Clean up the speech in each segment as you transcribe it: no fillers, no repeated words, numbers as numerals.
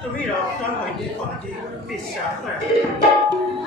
তুমি ৰক্তৰ সৈতে ভক্তি বিশ্বাস কৰা।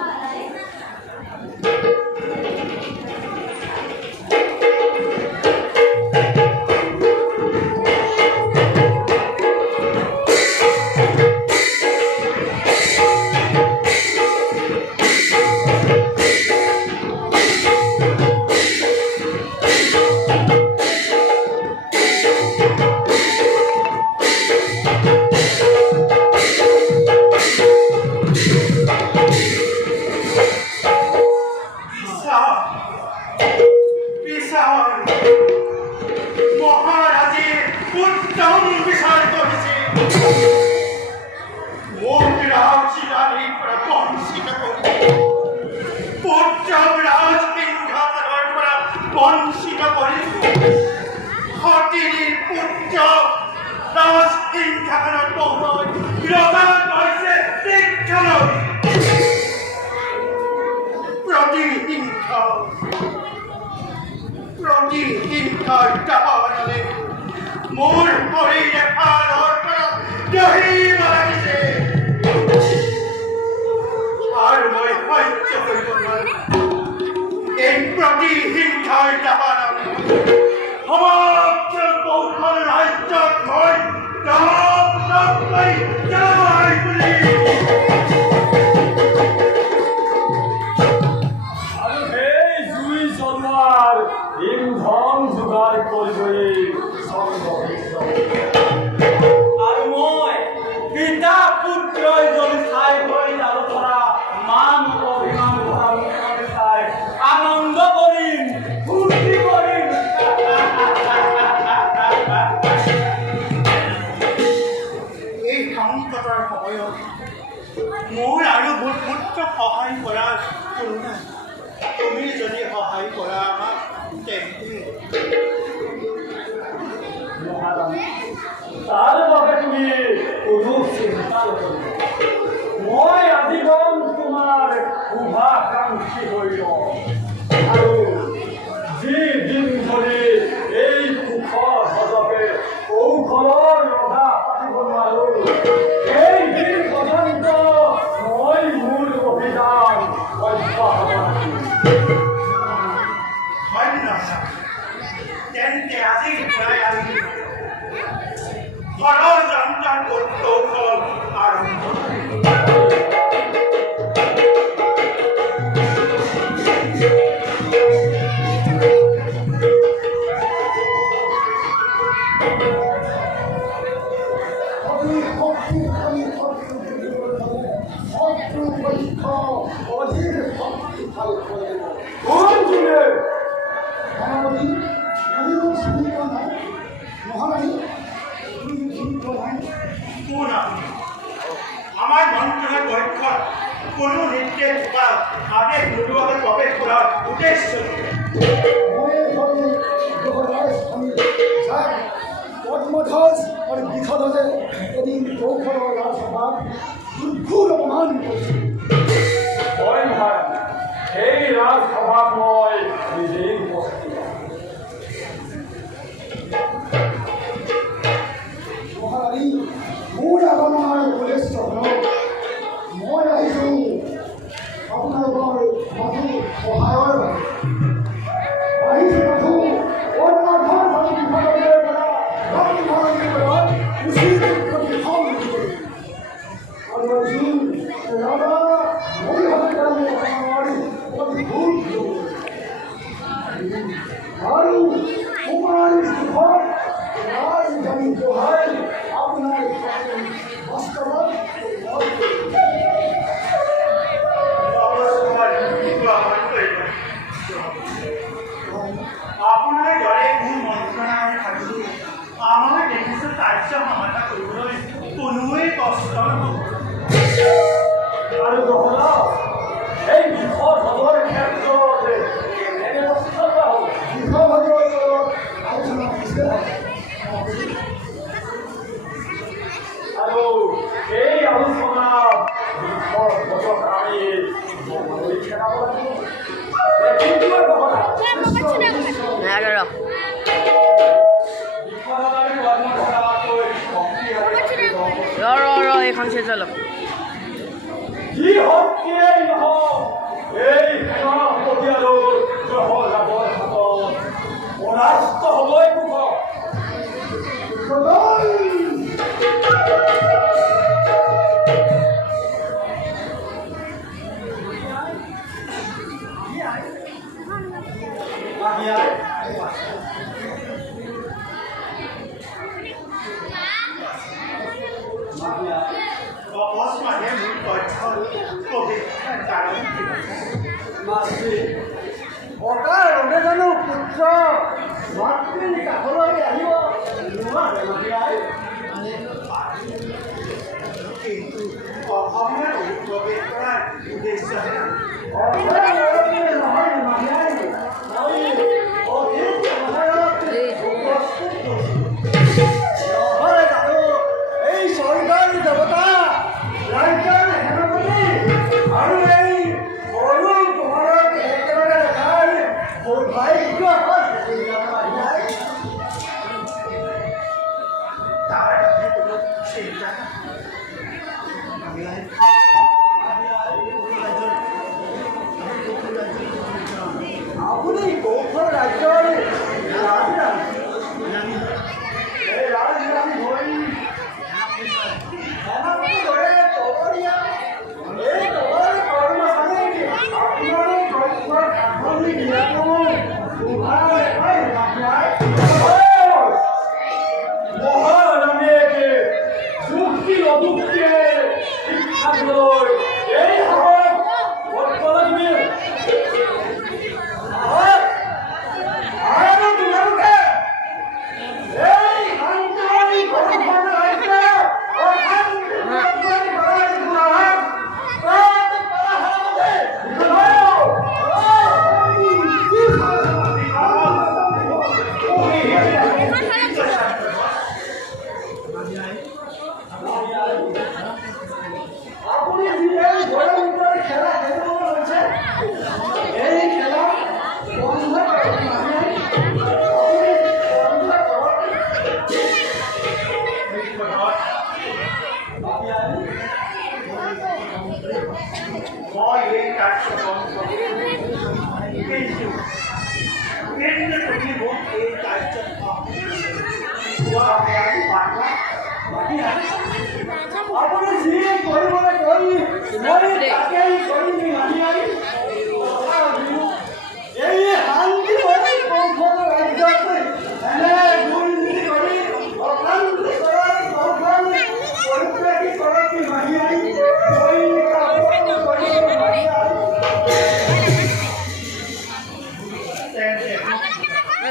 মোৰ শৰীৰে পাৰৰ পৰা দহিব লাগিছে আৰু মই সহ্য কৰিব নোৱাৰো এই প্ৰতিহিংসাৰ জাপানৰ সমগ্ৰ কৌশল ৰাজ্যত মই আৰু সেই জুই জ্বলোৱাৰ ইন্ধন যোগাৰ কৰিবলৈ আৰু মই পিতা পুত্ৰই যদি চাই কৰি আৰু ধৰা মান অভিমান ধৰা মুখে চাই আনন্দ কৰিম ফূৰ্তি কৰিম এই সংকটৰ সময়ত মোৰ আৰু মোৰ পুত্ৰক সহায় কৰাৰ কোনো নাই তুমি যদি সহায় কৰা আমাক তেন্তে তাৰ বাবে তুমি কোনো চিন্তা নকৰিবা। মই আজীৱন তোমাৰ শুভাকাংক্ষী হৈ লম আৰু যি দিন ধৰি এই সুখৰ সজকে কৌশলৰ ৰজা পাতিব নোৱাৰো সেই দিন পৰ্যন্ত মই মোৰ অভিযান অব্যাহত ৰাখিম। ধন্যবাদ। তেন্তে আজিৰ পৰাই আমি ঘৰৰ যন্ত্ৰৰ কৌশল আৰম্ভ আমাৰ মন্ত্ৰণৰ পক্ষত কোনো নিৰ্দেশ বা আদেশ নোলোৱাকৈ প্ৰৱেশ কৰাৰ উদ্দেশ্য পদ্মধ্বজ আৰু বিষধ্বজে এদিন কৌশলৰ ৰাজসভাত দুৰ্ঘোৰ অপমান কৰিছিল। হয় নহয়, সেই ৰাজসভাত মই নিজেই উপস্থিত। মহাৰাণী, মোৰ আগমনৰ উদ্দেশ্য হ'ল মই আহিছোঁ আপোনালোকৰ মাথো সহায়ৰ বাবে। আহিছোঁ মাথো পদ্মধ্বজ আৰু বিষধ্বজৰ পৰা ৰত্নভৰণীৰ পৰা উচিত প্ৰতিফল দিবলৈ। আৰু আজি ৰজা মৰিহত্যাৰ অপমানৰ প্ৰতিশোধ ল'বলৈ। আৰু তোমাৰ সুখত ৰাজধানী বহাই আপোনাৰ বাস্তৱত আপোনাৰ দৰে মোৰ মন্ত্ৰণাৰ থাকিলেও আমাৰ দেখিছোঁ কাৰ্য সমাধা কৰিবলৈ কোনোৱেই কষ্ট নহ'ব। আৰু নহ'লা এই বিষধ্বজৰ ক্ষেত্ৰত কেনেকৈ সফলতা হ'ব? বিষধ্বজৰ ওপৰত আলোচনা হৈছে। আৰু এই আলোচনাত বিষধ্বজক আমি খেলাব লাগিব। বিষধ্বজ আমি পদ্মধ্বজতকৈ শক্তিশালী এইখন চেজ অলপ যি শক্তিয়েই নহওক এই সেনাপতি আৰু জহৰাজৰ হাতত পৰাস্ত হ'বই কুশল। অকস্মাতে মোৰ তথ্যৰ অভিজ্ঞতাৰ কাৰণ কি মাতৃ অকাৰণে জানো পুত্ৰ মাতৃৰ কাষলৈ আহিব নোৱাৰে মাতৃ। কিন্তু অসমীয়াৰ প্ৰৱেশ কৰাৰ উদ্দেশ্যহে এই চৰকাৰী দেৱতা ৰাজ্যৰ সেনাপতি আৰু এই সৰু পোহৰত একেবাৰে দেখাৰ সৌভাগ্য তাৰ কোনো চিন্তা আপুনি কৌশল ৰাজ্যৰ ৰাজধানী এই ৰাজধানী হৈ সেনাপতি দৰে তলৰীয়া এই তলৰ কৰ্মচাৰীক আপোনাৰ তথ্যৰ কাঠনি দিয়াটো উভাৰ দেখাই নাপায়। মহাৰাণীয়ে যুক্তি অযুক্তিয়ে শিক্ষা দিবলৈ এই হাতত বৰ্তমান তুমি আৰু তোমালোকে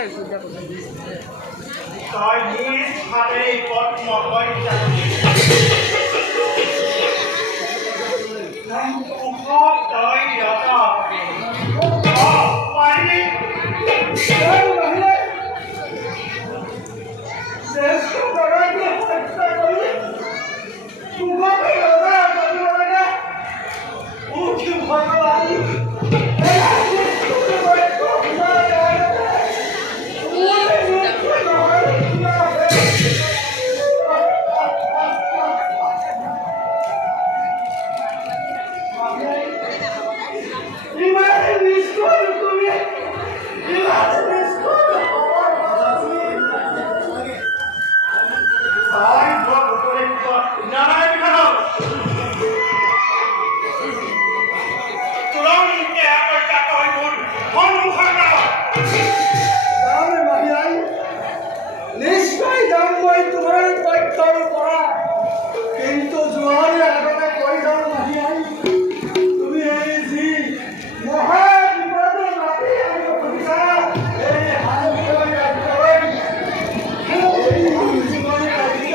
তই নিজ হাতেৰে পদ্ম হত্যা তই পাৰিবি শ্ৰেষ্ঠ গৰাকী হত্যা কৰি তোমাকে ৰজা কৰিব লাগে উঠি ভগৱান নিশ্চয় যাম মই তোমাৰ তথ্যৰ পৰা কিন্তু যোৱাৰে আগতে কৈ যাওঁ মাহিয়াই তুমি এই যি মহা বিপদৰ মাটি আনিব খুজিছা এই হালকৈ ৰাজ্যই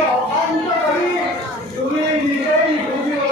অশান্ত কৰি তুমি নিজেই বুজিব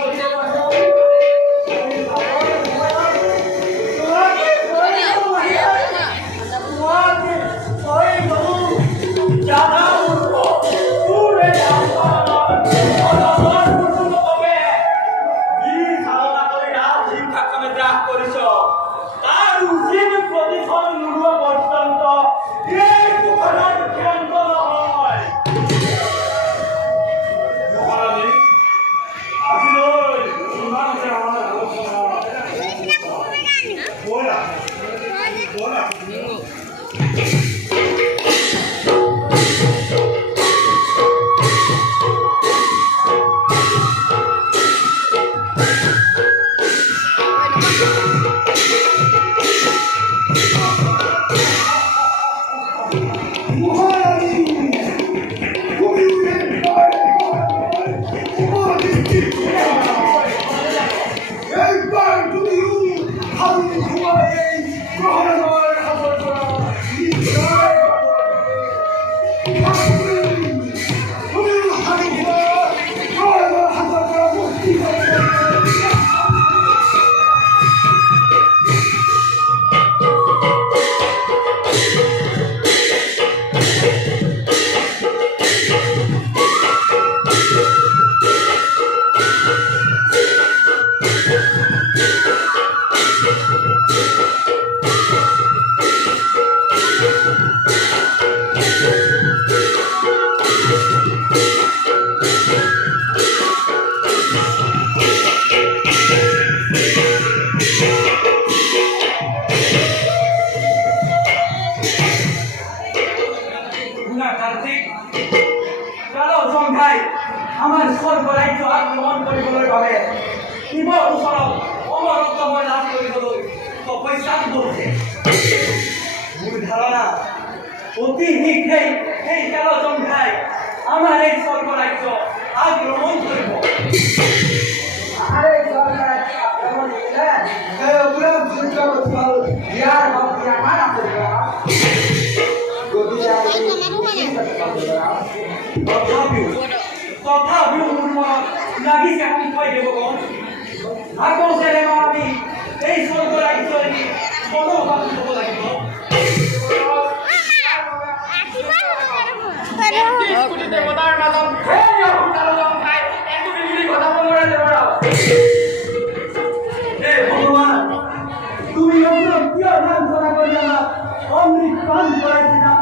আমাৰ স্বৰ্গ ৰাজ্য আক্ৰমণ কৰিবলৈ বাবে শিৱৰ ওচৰত অমৰত্বময় লাভ কৰিবলৈ তপস্যা কৰিছে মোৰ ধাৰণা অতি শীঘ্ৰেই সেই কালজংঘাই আমাৰ এই স্বৰ্গ ৰাজ্য আক্ৰমণ কৰিব তথাপিও মোৰ মনত লাগিছে আমি থৈ দিব কম আকৌ যেনেবা আমি এই স্বৰ্গ ৰাজ্যৰ মনোভাৱ ল'ব লাগিব দেৱতাৰ মাজত ভগৱান তুমি কিয় ধ্যান চলা কৰি অমৃত পান কৰাইছিলা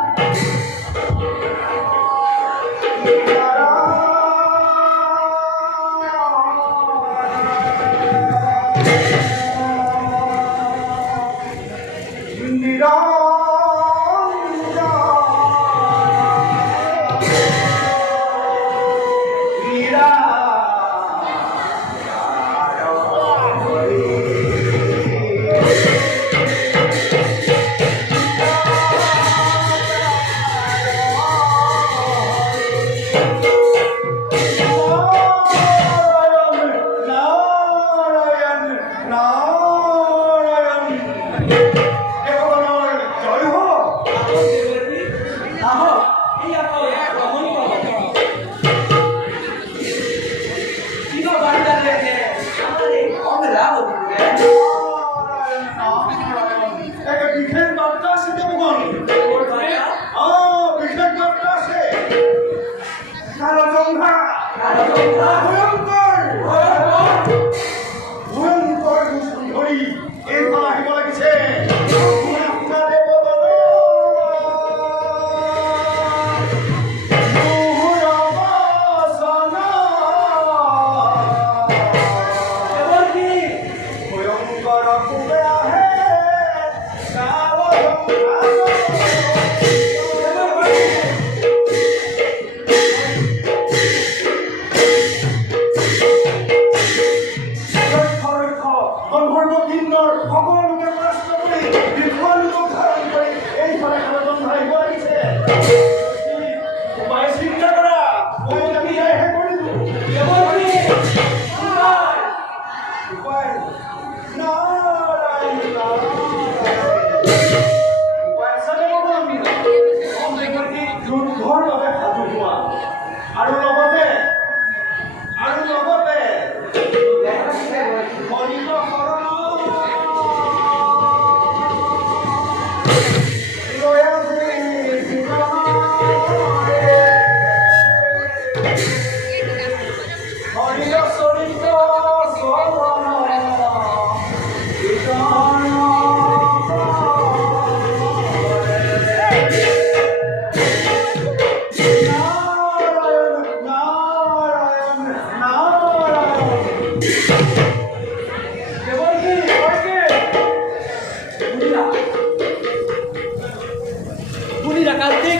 কাৰ্তিক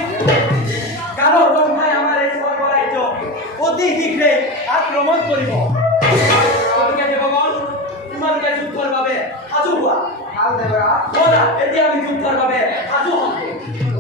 কাৰো ব্ৰহ্মাই আমাৰ এই স্বৰ্গ ৰাজ্য অতি শীঘ্ৰে আক্ৰমণ কৰিব গতিকে দেৱগণ তোমালোকে যুদ্ধৰ বাবে সাজু হোৱা ব'লা এতিয়া আমি যুদ্ধৰ বাবে সাজু হওঁ